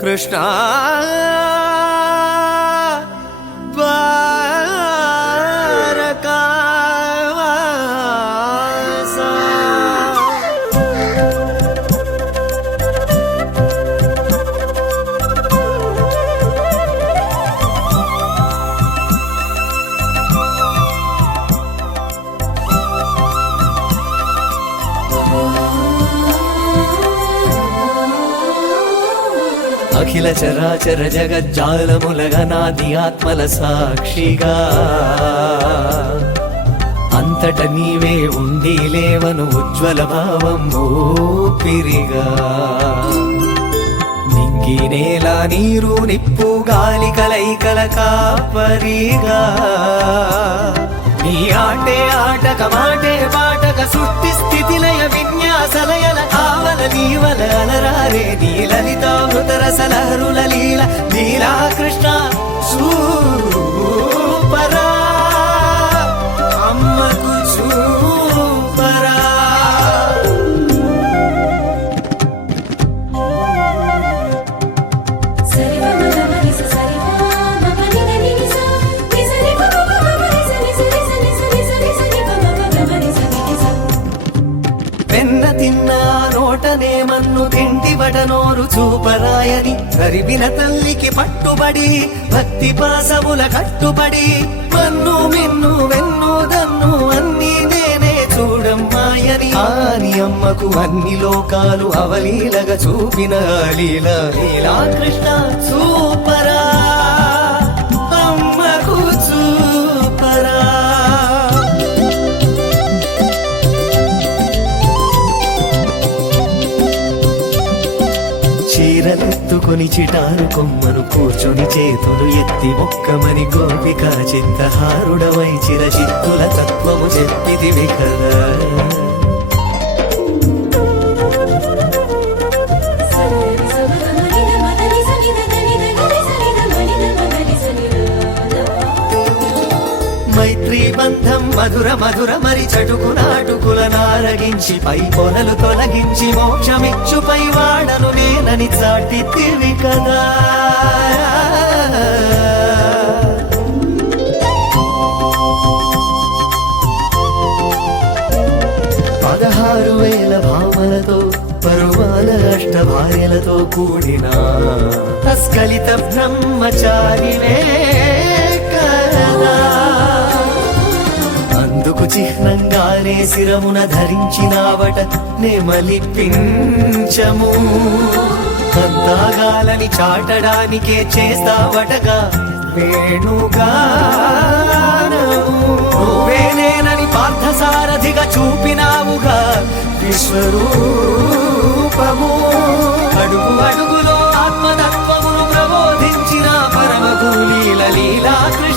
కృష్ణ అఖిల చరాచర జగజ్జాలములగనాది ఆత్మల సాక్షిగా అంతట నీవే ఉండి లేవను ఉజ్వల భావం ఊపిరిగా నింగి నేల నీరు నిప్పు గాలి కలైకల కాపరిగా నీ ఆటే ఆటక మాటే పాటక సృష్టి స్థితి లయ విన్యాసలయల కావల నీవల అలరారే నీ లలితామృత రసలహరుల లీల లీలా కృష్ణ చూపరా అమ్మకు చూపరా వెన్న తిన్నా నోటనే మన్ను తింటిబడ నోరు చూపరాయని కరివిన తల్లికి పట్టుబడి భక్తి పాసముల కట్టుబడి మన్ను మిన్ను వెన్ను దన్ను అన్ని నేనే చూడమ్మాయని ఆని అమ్మకు అన్ని లోకాలు అవలీలగా చూపిన లీల లీలా కృష్ణ చూపరా అమ్మకు చూపరా చీరలెత్తుకొని చిటారు కొమ్మను కూర్చొని చేతులు ఎత్తి మొక్కమని గోపిక చిత్తహారుడవై చిరచిత్తుల తత్వము చెప్పిదివి కదా మైత్రీ బంధం మధుర మధుర మరి చటుకు నాటుకుల నారగించి పై పొరలు తొలగించి మోక్షమిచ్చు పై వాడను నేనని చాటితివి కదా 16,000 భామలతో పరువాల అష్ట భార్యలతో కూడిన అస్కలిత బ్రహ్మచారివే కదా అందుకు చిహ్నంగానే శిరమున ధరించినావట నెమలిపించము అంతాగాలని చాటడానికే చేస్తావటగా వేణుగానము నువ్వేనేనని పార్థసారథిగా చూపినావుగా విశ్వరూపము అడుగు అడుగులో ఆత్మతత్వమును ప్రబోధించిన పరమగులీల లీలా కృష్ణ